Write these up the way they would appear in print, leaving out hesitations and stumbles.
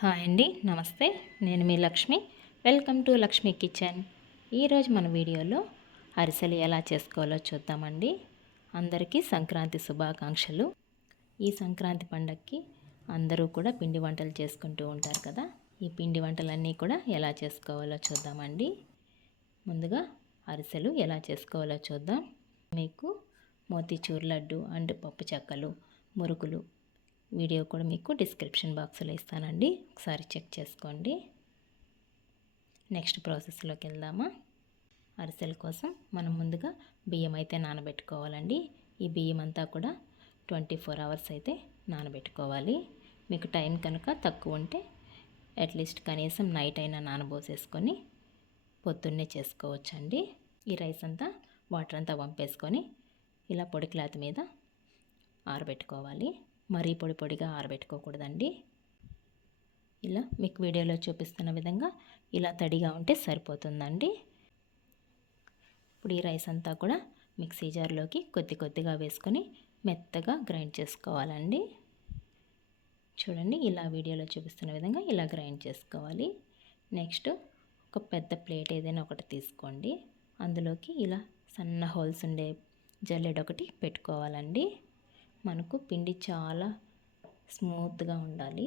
Hi అండి, నమస్తే. నేను మీ Lakshmi. Welcome to Lakshmi kitchen. ఈరోజు మన వీడియోలో అరిసెలు ఎలా చేసుకోవాలో చూద్దామండి. అందరికీ సంక్రాంతి శుభాకాంక్షలు. ఈ సంక్రాంతి పండగకి అందరూ కూడా పిండి వంటలు చేసుకుంటూ ఉంటారు కదా. ఈ పిండి వంటలన్నీ కూడా ఎలా చేసుకోవాలో చూద్దామండి. ముందుగా అరిసెలు ఎలా చేసుకోవాలో చూద్దాం. మీకు మోతీచూర్ లడ్డు అండ్ పప్పు చెక్కలు, మురుకులు వీడియో కూడా మీకు డిస్క్రిప్షన్ బాక్స్లో ఇస్తానండి, ఒకసారి చెక్ చేసుకోండి. నెక్స్ట్ ప్రాసెస్లోకి వెళ్దామా. అరిసెల కోసం మనం ముందుగా బియ్యం అయితే నానబెట్టుకోవాలండి. ఈ బియ్యం అంతా కూడా 24 అవర్స్ అయితే నానబెట్టుకోవాలి. మీకు టైం కనుక తక్కువ ఉంటే అట్లీస్ట్ కనీసం నైట్ అయినా నానబోసేసుకొని పొద్దున్నే చేసుకోవచ్చండి. ఈ రైస్ అంతా వాటర్ అంతా వంపేసుకొని ఇలా పొడి క్లాత్ మీద ఆరబెట్టుకోవాలి. మరీ పొడిగా ఆరబెట్టుకోకూడదండి. ఇలా మీకు వీడియోలో చూపిస్తున్న విధంగా ఇలా తడిగా ఉంటే సరిపోతుందండి. ఇప్పుడు ఈ రైస్ అంతా కూడా మిక్సీ జార్లోకి కొద్దిగా వేసుకొని మెత్తగా గ్రైండ్ చేసుకోవాలండి. చూడండి, ఇలా వీడియోలో చూపిస్తున్న విధంగా ఇలా గ్రైండ్ చేసుకోవాలి. నెక్స్ట్ ఒక పెద్ద ప్లేట్ ఏదైనా ఒకటి తీసుకోండి. అందులోకి ఇలా సన్న హోల్స్ ఉండే జల్లెడ ఒకటి పెట్టుకోవాలండి. మనకు పిండి చాలా స్మూత్గా ఉండాలి.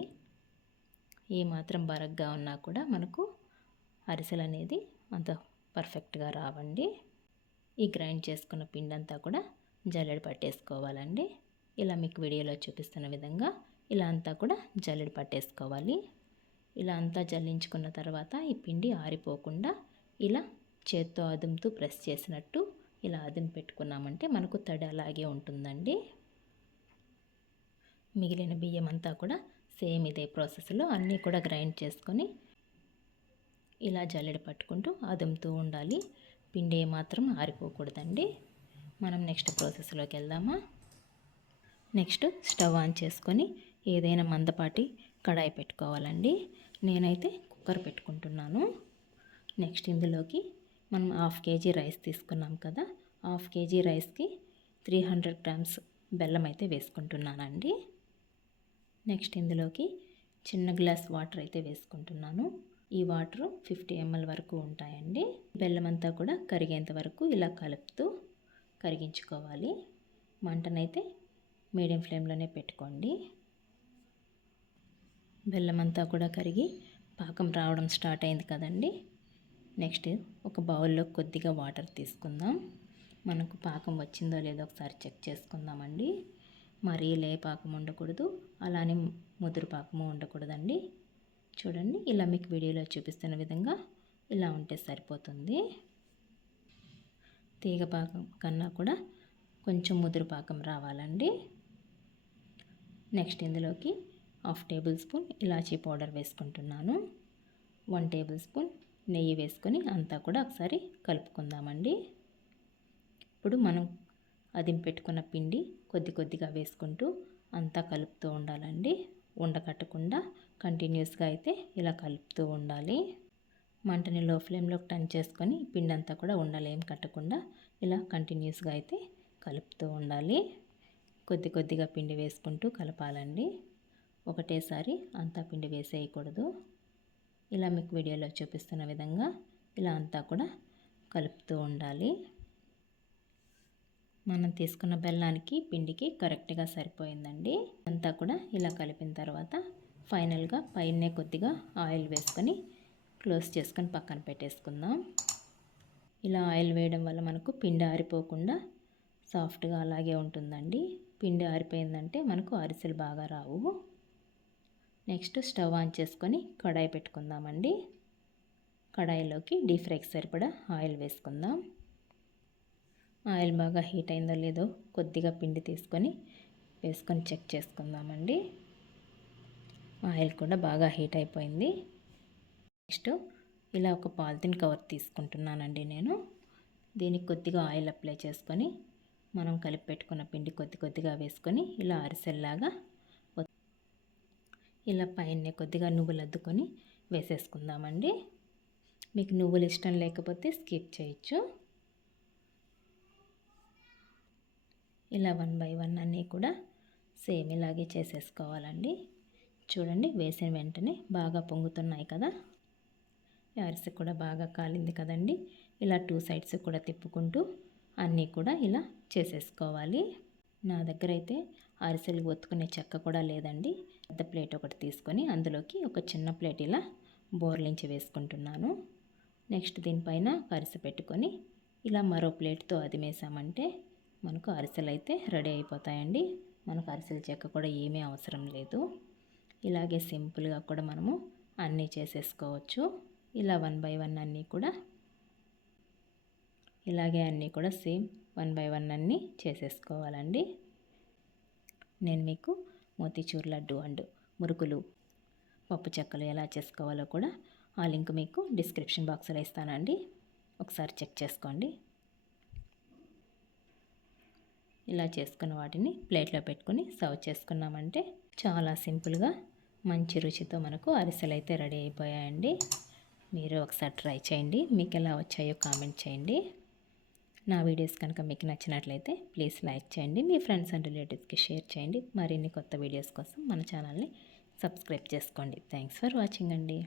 ఏమాత్రం బరగ్గా ఉన్నా కూడా మనకు అరిసెలు అనేది అంత పర్ఫెక్ట్గా రావండి. ఈ గ్రైండ్ చేసుకున్న పిండి అంతా కూడా జల్లెడ పట్టేసుకోవాలండి. ఇలా మీకు వీడియోలో చూపిస్తున్న విధంగా ఇలా అంతా కూడా జల్లెడ పట్టేసుకోవాలి. ఇలా అంతా జల్లించుకున్న తర్వాత ఈ పిండి ఆరిపోకుండా ఇలా చేత్తో అదుముతూ ప్రెస్ చేసినట్టు ఇలా అదుము పెట్టుకున్నామంటే మనకు తడి అలాగే ఉంటుందండి. మిగిలిన బియ్యం అంతా కూడా సేమ్ ఇదే ప్రాసెస్లో అన్నీ కూడా గ్రైండ్ చేసుకొని ఇలా జల్లెడ పట్టుకుంటూ అదుముతూ ఉండాలి. పిండి ఏమాత్రం ఆరిపోకూడదండి. మనం నెక్స్ట్ ప్రాసెస్లోకి వెళ్దామా. నెక్స్ట్ స్టవ్ ఆన్ చేసుకొని ఏదైనా మందపాటి కడాయి పెట్టుకోవాలండి. నేనైతే కుక్కర్ పెట్టుకుంటున్నాను. నెక్స్ట్ ఇందులోకి మనం 1/2 kg రైస్ తీసుకున్నాం కదా, 1/2 kg రైస్కి 300 grams బెల్లం అయితే వేసుకుంటున్నానండి. నెక్స్ట్ ఇందులోకి చిన్న గ్లాస్ వాటర్ అయితే వేసుకుంటున్నాను. ఈ వాటర్ 50 ml వరకు ఉంటాయండి. బెల్లం అంతా కూడా కరిగేంత వరకు ఇలా కలుపుతూ కరిగించుకోవాలి. మంటనైతే మీడియం ఫ్లేమ్లోనే పెట్టుకోండి. బెల్లం అంతా కూడా కరిగి పాకం రావడం స్టార్ట్ అయింది కదండి. నెక్స్ట్ ఒక బౌల్లో కొద్దిగా వాటర్ తీసుకుందాం. మనకు పాకం వచ్చిందో లేదో ఒకసారి చెక్ చేసుకుందామండి. మరీ పాకం ఉండకూడదు, అలానే ముదురు పాకము ఉండకూడదండి. చూడండి, ఇలా మీకు వీడియోలో చూపిస్తున్న విధంగా ఇలా ఉంటే సరిపోతుంది. తీగ పాకం కన్నా కూడా కొంచెం ముదురు పాకం రావాలండి. నెక్స్ట్ ఇందులోకి 1/2 టేబుల్ స్పూన్ ఇలాచీ పౌడర్ వేసుకుంటున్నాను. 1 టేబుల్ స్పూన్ నెయ్యి వేసుకొని అంతా కూడా ఒకసారి కలుపుకుందామండి. ఇప్పుడు మనం అదిం పెట్టుకున్న పిండి కొద్దిగా వేసుకుంటూ అంతా కలుపుతూ ఉండాలండి. ఉండకట్టకుండా కంటిన్యూస్గా అయితే ఇలా కలుపుతూ ఉండాలి. మంటని లో ఫ్లేమ్లోకి టర్న్ చేసుకొని పిండి అంతా కూడా ఉండలేం కట్టకుండా ఇలా కంటిన్యూస్గా అయితే కలుపుతూ ఉండాలి. కొద్దిగా పిండి వేసుకుంటూ కలపాలండి. ఒకటేసారి అంతా పిండి వేసేయకూడదు. ఇలా మీకు వీడియోలో చూపిస్తున్న విధంగా ఇలా అంతా కూడా కలుపుతూ ఉండాలి. మనం తీసుకున్న బెల్లానికి పిండికి కరెక్ట్గా సరిపోయిందండి. అంతా కూడా ఇలా కలిపిన తర్వాత ఫైనల్గా పైనే కొద్దిగా ఆయిల్ వేసుకొని క్లోజ్ చేసుకొని పక్కన పెట్టేసుకుందాం. ఇలా ఆయిల్ వేయడం వల్ల మనకు పిండి ఆరిపోకుండా సాఫ్ట్గా అలాగే ఉంటుందండి. పిండి ఆరిపోయిందంటే మనకు అరిసెలు బాగా రావు. నెక్స్ట్ స్టవ్ ఆన్ చేసుకొని కడాయి పెట్టుకుందామండి. కడాయిలోకి డీప్ ఫ్రైకి సరిపడా ఆయిల్ వేసుకుందాం. ఆయిల్ బాగా హీట్ అయిందో లేదో కొద్దిగా పిండి తీసుకొని వేసుకొని చెక్ చేసుకుందామండి. ఆయిల్ కూడా బాగా హీట్ అయిపోయింది. నెక్స్ట్ ఇలా ఒక పాలిథిన్ కవర్ తీసుకుంటున్నానండి నేను. దీనికి కొద్దిగా ఆయిల్ అప్లై చేసుకొని మనం కలిపి పెట్టుకున్న పిండి కొద్దిగా వేసుకొని ఇలా అరిసెల్లాగా ఇలా పైన కొద్దిగా నువ్వులు అద్దుకొని వేసేసుకుందామండి. మీకు నువ్వులు ఇష్టం లేకపోతే స్కిప్ చేయొచ్చు. ఇలా 1 by 1 అన్నీ కూడా సేమ్ ఇలాగే చేసేసుకోవాలండి. చూడండి వేసిన వెంటనే బాగా పొంగుతున్నాయి కదా. అరిసె కూడా బాగా కాలింది కదండి. ఇలా 2 సైడ్స్ కూడా తిప్పుకుంటూ అన్నీ కూడా ఇలా చేసేసుకోవాలి. నా దగ్గర అయితే అరిసెలు ఒత్తుకునే చెక్క కూడా లేదండి. పెద్ద ప్లేట్ ఒకటి తీసుకొని అందులోకి ఒక చిన్న ప్లేట్ ఇలా బోర్లించి వేసుకుంటున్నాను. నెక్స్ట్ దీనిపైన అరిసె పెట్టుకొని ఇలా మరో ప్లేట్తో అదిమేసామంటే మనకు అరిసెలు అయితే రెడీ అయిపోతాయండి. మనకు అరిసెల చెక్క కూడా ఏమీ అవసరం లేదు. ఇలాగే సింపుల్గా కూడా మనము అన్నీ చేసేసుకోవచ్చు. ఇలా 1 బై 1 అన్నీ కూడా ఇలాగే అన్నీ కూడా సేమ్ 1 బై 1 అన్నీ చేసేసుకోవాలండి. నేను మీకు మోతీచూర్ లడ్డు అండ్ మురుకులు పప్పు చెక్కలు ఎలా చేసుకోవాలో కూడా ఆ లింక్ మీకు డిస్క్రిప్షన్ బాక్స్లో ఇస్తానండి. ఒకసారి చెక్ చేసుకోండి. ఇలా చేసుకున్న వాటిని ప్లేట్లో పెట్టుకుని సర్వ్ చేసుకున్నామంటే చాలా సింపుల్గా మంచి రుచితో మనకు అరిసెలు అయితే రెడీ అయిపోయాయండి. మీరు ఒకసారి ట్రై చేయండి. మీకు ఎలా వచ్చాయో కామెంట్ చేయండి. నా వీడియోస్ కనుక మీకు నచ్చినట్లయితే ప్లీజ్ లైక్ చేయండి. మీ ఫ్రెండ్స్ అండ్ రిలేటివ్స్కి షేర్ చేయండి. మరిన్ని కొత్త వీడియోస్ కోసం మన ఛానల్ని సబ్స్క్రైబ్ చేసుకోండి. థ్యాంక్స్ ఫర్ వాచింగ్ అండి.